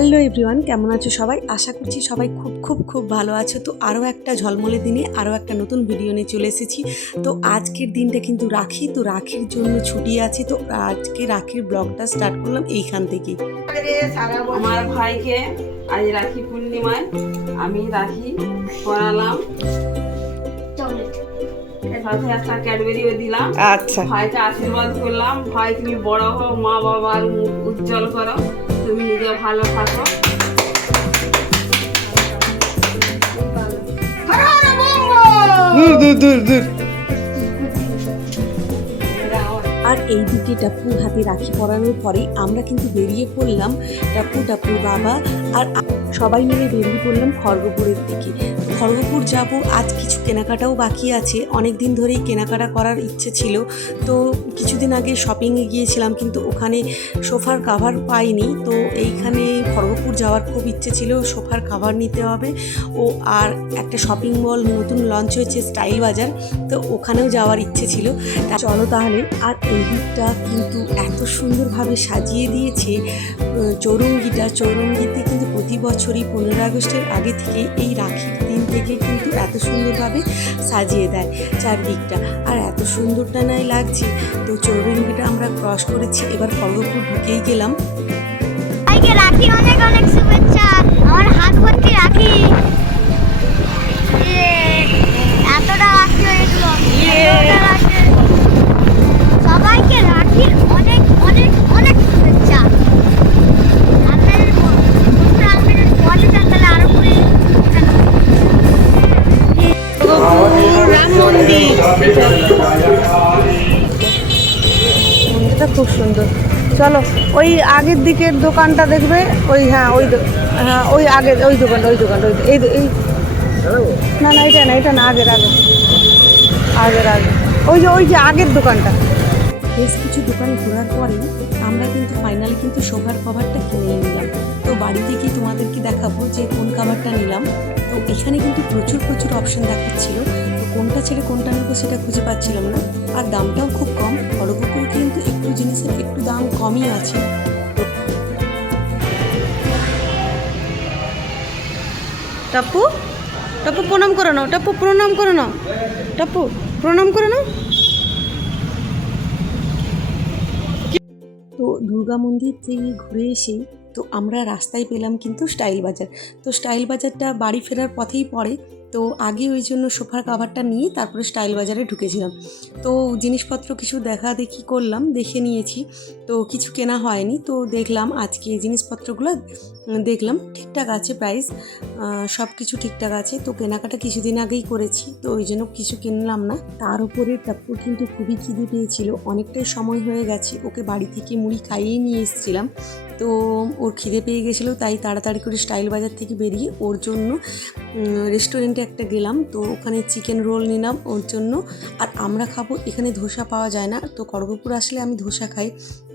Hello everyone কেমন আছো সবাই? আশা করছি সবাই খুব খুব খুব ভালো আছো। তো আরও একটা ঝলমলে দিনে আরও একটা নতুন ভিডিও নিয়ে চলে এসেছি। তো আজকের দিনটা কিন্তু রাখি তো রাখির জন্য ছুটি আছে। তো আজকে রাখির ব্লগটা স্টার্ট করলাম এইখান থেকে। আমার ভাইকে আজ রাখি পূর্ণিমায় আমি রাখি পরালাম সাথে একটা ক্যাডবেরিও দিলাম। আচ্ছা। ভাইকে আশীর্বাদ করলাম। ভাই তুমি বড় হও মা বাবার মুখ উজ্জ্বল করো। তুমি নিজে ভালো থাকো। দূর দূর দূর দূর। আর এই দিকে টাপ্পুর হাতে রাখি পরানোর পরে আমরা কিন্তু বেরিয়ে পড়লাম টাপ্পু টাপুর বাবা আর সবাই মিলে বেরিয়ে পড়লাম খড়গপুরের দিকে। খড়গপুর যাব, আজ কিছু কেনাকাটাও বাকি আছে। অনেক দিন ধরেই কেনাকাটা করার ইচ্ছে ছিল। তো কিছুদিন আগে শপিংয়ে গিয়েছিলাম, কিন্তু ওখানে সোফার কাভার পাইনি। তো এইখানে খড়গপুর যাওয়ার খুব ইচ্ছে ছিল, সোফার কাভার নিতে হবে। ও আর একটা শপিং মল নতুন লঞ্চ হয়েছে, স্টাইল বাজার। তো ওখানেও যাওয়ার ইচ্ছে ছিল। তা চলো তাহলে, আর এই দিকটা কিন্তু এত সুন্দরভাবে সাজিয়ে দিয়েছে চৌরঙ্গিটা। চৌরঙ্গিতে কিন্তু প্রতি বছরই পনেরো আগস্টের আগে থেকে এই রাখির দিন থেকে কিন্তু এত সুন্দরভাবে সাজিয়ে দেয় চারদিকটা। আর এত সুন্দরটা নাই লাগছে। তো চৌরঙ্গিটা আমরা ক্রস করেছি। এবার খড়গপুর ঢুকেই গেলাম। রাখি, অনেক অনেক শুভেচ্ছা। আমার হাত ভর্তি রাখি। চলো ওই আগের দিকের দোকানটা দেখবে ওই হ্যাঁ ওই হ্যাঁ ওই আগের ওই দোকানটা ওই দোকানটা ওই এই এই না না এটা না এটা না আগের আগে আগের আগে ওই যে ওই যে আগের দোকানটা। বেশ কিছু দোকান ঘোরার পরে আমরা কিন্তু ফাইনালি কিন্তু সোফার কভারটা কিনে নিলাম। তো বাড়িতে কি তোমাদেরকে দেখাবো যে কোন কভারটা নিলাম। তো এখানে কিন্তু প্রচুর প্রচুর অপশন দেখাচ্ছিল। কোনটা ছেড়ে কোনটা নেব সেটা খুঁজে পাচ্ছিলাম না। আর দামটাও খুব কম। খড়গপুরে কিন্তু একটু জিনিসের একটু দাম কমই আছে। টাপ্পু টাপ্পু প্রণাম করে নাও টাপ্পু প্রণাম করে নাও। টাপ্পু প্রণাম করে নাও। তো দুর্গা মন্দির থেকে ঘুরে এসে তো আমরা রাস্তায় পেলাম কিন্তু স্টাইল বাজার। তো স্টাইল বাজারটা বাড়ি ফেরার পথেই পড়ে। তো আগে ওই জন্য সোফার কাভারটা নিয়ে তারপরে স্টাইল বাজারে ঢুকেছিলাম। তো জিনিসপত্র কিছু দেখা দেখি করলাম, দেখে নিয়েছি। তো কিছু কেনা হয়নি, তো দেখলাম আজকে এই জিনিসপত্রগুলো দেখলাম ঠিকঠাক আছে প্রাইস সব কিছু ঠিকঠাক আছে। তো কেনাকাটা কিছুদিন আগেই করেছি, তো ওই জন্য কিছু কিনলাম না। তার উপরে টাপ্পুর কিন্তু খুবই খিদে পেয়েছিল, অনেকটাই সময় হয়ে গেছে, ওকে বাড়ি থেকে মুড়ি খাইয়েই নিয়ে এসেছিলাম। তো ওর খিদে পেয়ে গেছিল, তাই তাড়াতাড়ি করে স্টাইল বাজার থেকে বেরিয়ে ওর জন্য রেস্টুরেন্টে একটা গেলাম, তো ওখানে চিকেন রোল নিলাম ওর জন্য। আর আমরা খাব, এখানে ধোসা পাওয়া যায় না। তো খড়গপুর আসলে আমি ধোসা খাই,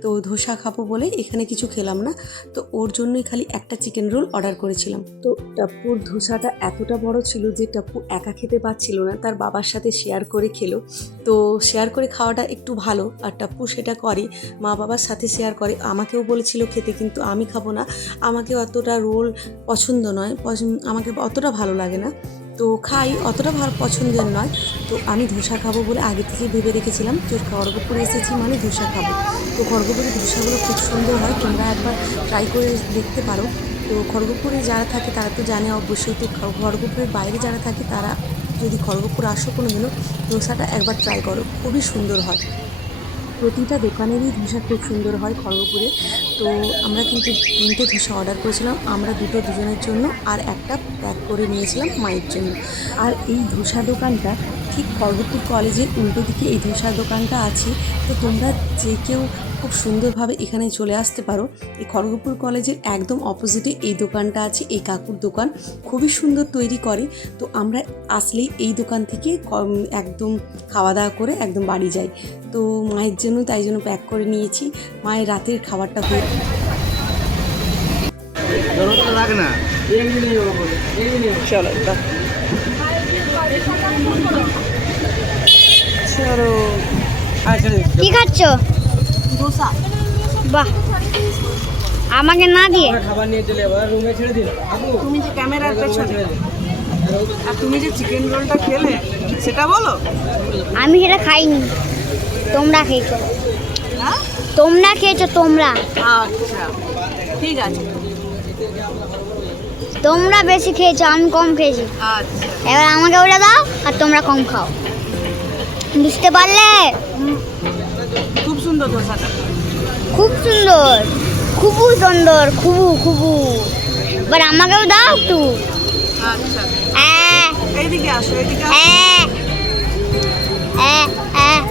তো ধোসা খাব বলে এখানে কিছু খেলাম না। তো ওর জন্যই খালি একটা চিকেন রোল অর্ডার করেছিলাম। তো টাপ্পুর ধোসাটা এতটা বড় ছিল যে টাপ্পু একা খেতে পারছিল না, তার বাবার সাথে শেয়ার করে খেলো। তো শেয়ার করে খাওয়াটা একটু ভালো, আর টাপ্পু সেটা করে, মা বাবার সাথে শেয়ার করে। আমাকেও বলেছিল খেতে, কিন্তু আমি খাব না। আমাকে অতটা রোল পছন্দ নয় আমাকে অতটা ভালো লাগে না। তো খাই অতটা ভালো পছন্দের নয়। তো আমি ধোসা খাব বলে আগে থেকে ভেবে রেখেছিলাম। তো খড়গপুরে এসেছি মানে ধোসা খাব। তো খড়গপুরে ধোসাগুলো খুব সুন্দর হয়, তোমরা একবার ট্রাই করে দেখতে পারো। তো খড়গপুরে যারা থাকে তারা তো জানে অবশ্যই। তো খড়গপুরের বাইরে যারা থাকে তারা যদি খড়গপুর আসো কোনো দিনও ধোসাটা একবার ট্রাই করো। খুবই সুন্দর হয়। প্রতিটা দোকানেরই ধোসা খুব সুন্দর হয় খড়গপুরে। তো আমরা কিন্তু তিনটে ধোসা অর্ডার করেছিলাম, আমরা দুটো দুজনের জন্য আর একটা প্যাক করে নিয়েছিলাম মায়ের জন্য। আর এই ধোসা দোকানটা ঠিক খড়গপুর কলেজের উল্টো দিকে এই ধোসা দোকানটা আছে। তো তোমরা যে কেউ খুব সুন্দরভাবে এখানে চলে আসতে পারো। এই খড়গপুর কলেজের একদম অপোজিটে এই দোকানটা আছে এই কাকুর দোকান। খুবই সুন্দর তৈরি করে। তো আমরা আসলেই এই দোকান থেকে একদম খাওয়া দাওয়া করে একদম বাড়ি যাই। তো মায়ের জন্য তাই জন্য প্যাক করে নিয়েছি। মায়ের রাতের খাবারটা হয়ে চলো কি খাচ্ছ? বাহ। আমাকে না দিয়ে? খাবার নিয়ে চলে এবার রুমে ছেড়ে দিন তুমি যে ক্যামেরার পেছনে। আর তুমি যে চিকেন রোলটা খেলে সেটা বলো? আমি সেটা খাইনি। তোমরা খেয়েছো। হ্যাঁ? তোমরা খেয়েছো তোমরা। আচ্ছা। ঠিক আছে। তোমরা বেশি খেয়েছো আমি কম খেয়েছি। আচ্ছা। এবার আমাকে ওটা দাও আর তোমরা কম খাও। বুঝতে পারলে? খুব সুন্দর খুব সুন্দর খুবই সুন্দর খুবু খুবু। এবার আমাকেও দাও একটু। আচ্ছা। হ্যাঁ। এইদিকে আসো এইদিকে হ্যাঁ। হ্যাঁ হ্যাঁ।